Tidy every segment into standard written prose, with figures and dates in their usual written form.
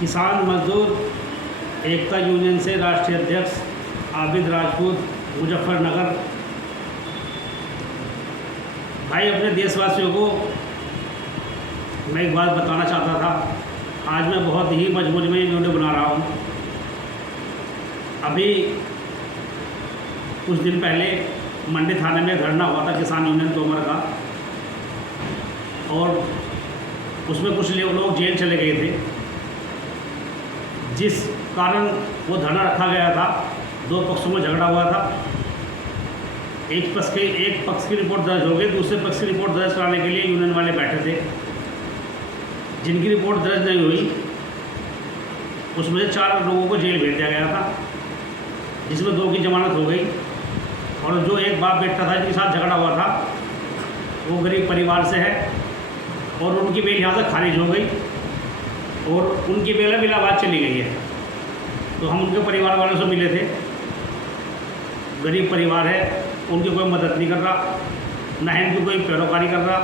किसान मजदूर एकता यूनियन से राष्ट्रीय अध्यक्ष आबिद राजपूत, मुजफ्फरनगर। भाई, अपने देशवासियों को मैं एक बात बताना चाहता था। आज मैं बहुत ही मजबूरी में ये वीडियो बना रहा हूँ। अभी कुछ दिन पहले मंडी थाने में धरना हुआ था किसान यूनियन तोमर का, और उसमें कुछ लोग जेल चले गए थे, जिस कारण वो धरना रखा गया था। दो पक्षों में झगड़ा हुआ था। एक पक्ष की रिपोर्ट दर्ज हो गई, दूसरे पक्ष की रिपोर्ट दर्ज कराने के लिए यूनियन वाले बैठे थे। जिनकी रिपोर्ट दर्ज नहीं हुई उसमें से 4 लोगों को जेल भेज दिया गया था, जिसमें 2 की जमानत हो गई। और जो एक बाप बेटा था जिनके साथ झगड़ा हुआ था, वो गरीब परिवार से है, और उनकी बेल यहाँ से खारिज हो गई और उनकी बेल इलाहाबाद चली गई है। तो हम उनके परिवार वालों से मिले थे। गरीब परिवार है, उनकी कोई मदद नहीं कर रहा, ना ही उनकी कोई पैरोकारी कर रहा।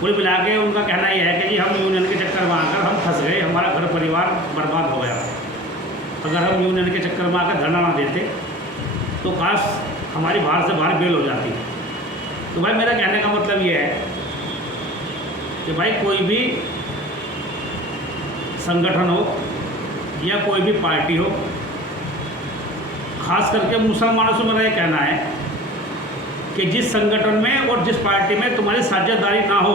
कुल मिला के उनका कहना यह है कि जी हम यूनियन के चक्कर में आकर हम फंस गए, हमारा घर परिवार बर्बाद हो गया। अगर हम यूनियन के चक्कर में आकर धरना ना देते तो काश हमारी बाहर से बाहर बेल हो जाती। तो भाई, मेरा कहने का मतलब ये है कि भाई, कोई भी संगठन हो या कोई भी पार्टी हो, खास करके मुसलमानों से मेरा ये कहना है कि जिस संगठन में और जिस पार्टी में तुम्हारी साझेदारी ना हो,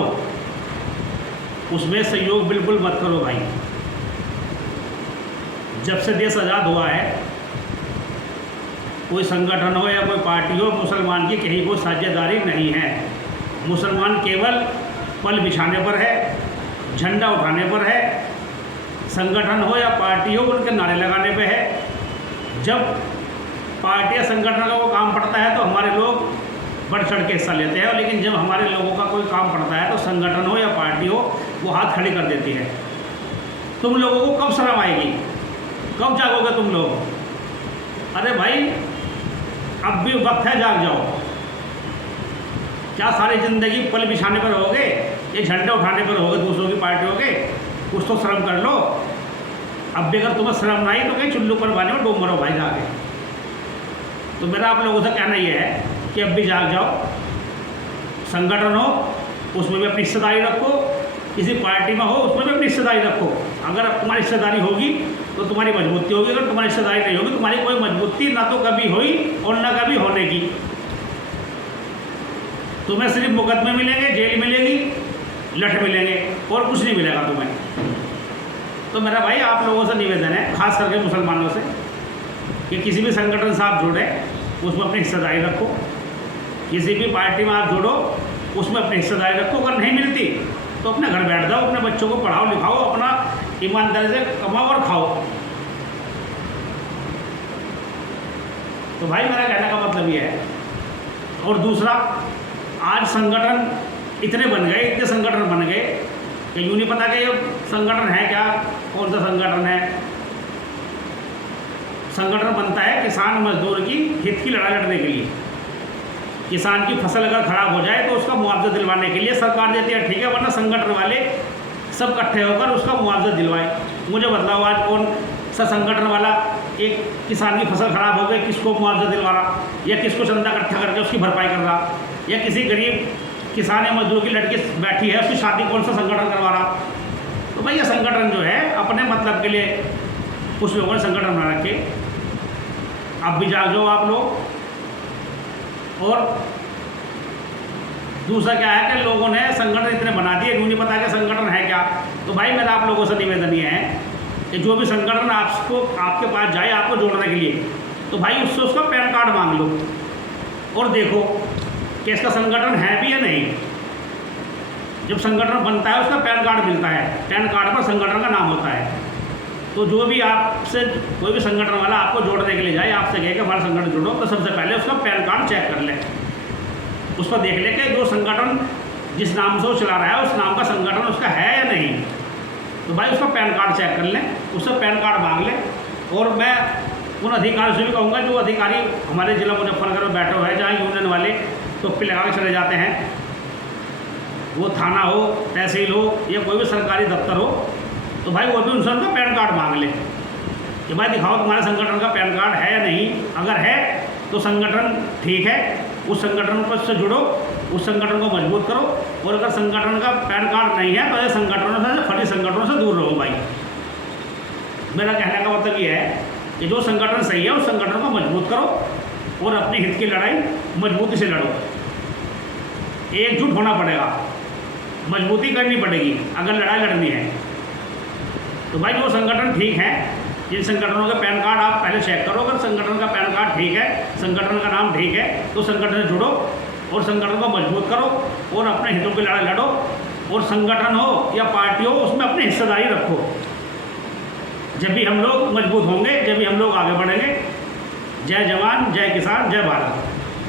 उसमें सहयोग बिल्कुल मत करो भाई। जब से देश आज़ाद हुआ है, कोई संगठन हो या कोई पार्टी हो, मुसलमान की कहीं कोई साझेदारी नहीं है। मुसलमान केवल पल बिछाने पर है, झंडा उठाने पर है, संगठन हो या पार्टी हो उनके नारे लगाने पे है। जब पार्टी या संगठन का वो काम पड़ता है तो हमारे लोग बढ़ चढ़ के हिस्सा लेते हैं, लेकिन जब हमारे लोगों का कोई काम पड़ता है तो संगठन हो या पार्टी हो वो हाथ खड़ी कर देती है। तुम लोगों को कब शर्म आएगी? कब जागोगे तुम लोग? अरे भाई, अब भी वक्त है, जाग जाओ। क्या सारी ज़िंदगी पल बिछाने पर रहोगे? ये झंडे उठाने पर रहोगे दूसरों की पार्टियों के? कुछ तो शर्म कर लो। अब भी अगर तुम्हें शर्म ना आई तो कहीं चुल्लू पर बाने में डूब मरो भाई जाके। तो मेरा आप लोगों से कहना ये है कि अब भी जाग जाओ। संगठन हो उसमें भी अपनी हिस्सेदारी रखो, किसी पार्टी में हो उसमें भी अपनी हिस्सेदारी रखो। अगर तुम्हारी हिस्सेदारी होगी तो तुम्हारी मजबूती होगी, अगर तुम्हारी हिस्सेदारी नहीं होगी तुम्हारी कोई मजबूती ना तो कभी हुई और ना कभी होने की। तुम्हें सिर्फ मुकदमे मिलेंगे, जेल मिलेगी, लठ मिलेंगे, और कुछ नहीं मिलेगा तुम्हें। तो मेरा भाई आप लोगों से निवेदन है, खास करके मुसलमानों से, कि किसी भी संगठन से आप जुड़े उसमें अपनी हिस्सेदारी रखो। किसी भी पार्टी में आप जुड़ो उसमें अपनी हिस्सेदारी रखो। अगर नहीं मिलती तो अपने घर बैठ जाओ, अपने बच्चों को पढ़ाओ लिखाओ, अपना ईमानदारी से कमाओ और खाओ। तो भाई, मेरा कहने का मतलब ये है। और दूसरा, आज संगठन इतने बन गए, इतने संगठन बन गए कि यूँ नहीं पता कि ये संगठन है क्या, कौन सा संगठन है। संगठन बनता है किसान मजदूर की हित की लड़ाई लड़ने के लिए। किसान की फसल अगर खराब हो जाए तो उसका मुआवजा दिलवाने के लिए सरकार देती है, ठीक है, वरना संगठन वाले सब इकट्ठे होकर उसका मुआवजा दिलवाए। मुझे बतलाओ, आज कौन सा संगठन वाला एक किसान की फसल खराब हो गई किसको मुआवजा दिलवा रहा, या किसको चंदा इकट्ठा करके उसकी भरपाई कर रहा, या किसी गरीब किसान या मजदूर की लड़की बैठी है उसकी शादी कौन सा संगठन करवा रहा। तो भाई, ये संगठन जो है अपने मतलब के लिए कुछ लोगों ने संगठन बना रखे। अब भी जाग जाओ आप लोग। और दूसरा क्या है कि लोगों ने संगठन इतने बना दिए, यूँ नहीं पता कि संगठन है क्या। तो भाई, मेरा आप लोगों से निवेदन ये है कि जो भी संगठन आपके पास जाए आपको जोड़ने के लिए, तो भाई उससे उसका पैन कार्ड मांग लो और देखो कि इसका संगठन है भी या नहीं। जब संगठन बनता है उसका पैन कार्ड मिलता है, पैन कार्ड पर संगठन का नाम होता है। तो जो भी आपसे कोई भी संगठन वाला आपको जोड़ने के लिए जाए, आपसे कहे कि हमारा संगठन जोड़ो, तो सबसे पहले उसका पैन कार्ड चेक कर ले। उस पर देख ले कि जो संगठन जिस नाम से वो चला रहा है उस नाम का संगठन उसका है या नहीं। तो भाई, उसका पैन कार्ड चेक कर लें, उससे पैन कार्ड मांग लें। और मैं उन अधिकारियों से भी कहूँगा, जो अधिकारी हमारे जिला मुजफ्फरनगर में बैठे हुए हैं, जहाँ यूनियन वाले टोपी लगा के चले जाते हैं, वो थाना हो, तहसील हो या कोई भी सरकारी दफ्तर हो, तो भाई वो भी उनसे उनका पैन कार्ड मांग ले कि भाई दिखाओ तुम्हारे संगठन का पैन कार्ड है या नहीं। अगर है तो संगठन ठीक है, उस संगठन पर से जुड़ो, उस संगठन को मजबूत करो। और अगर संगठन का पैन कार्ड नहीं है तो ऐसे संगठनों से, फर्जी संगठनों से दूर रहो भाई। मेरा कहने का मतलब ये है कि जो संगठन सही है उस संगठन को मजबूत करो और अपने हित की लड़ाई मजबूती से लड़ो। एकजुट होना पड़ेगा, मजबूती करनी पड़ेगी अगर लड़ाई लड़नी है। तो भाई जो संगठन ठीक है, जिन संगठनों के पैन कार्ड आप पहले चेक करो, अगर संगठन का पैन कार्ड ठीक है, संगठन का नाम ठीक है, तो संगठन से जुड़ो और संगठन को मजबूत करो और अपने हितों की लड़ाई लड़ो। और संगठन हो या पार्टी हो, उसमें अपनी हिस्सेदारी रखो। जब भी हम लोग मजबूत होंगे, जब भी हम लोग आगे बढ़ेंगे। जय जवान, जय किसान, जय भारत।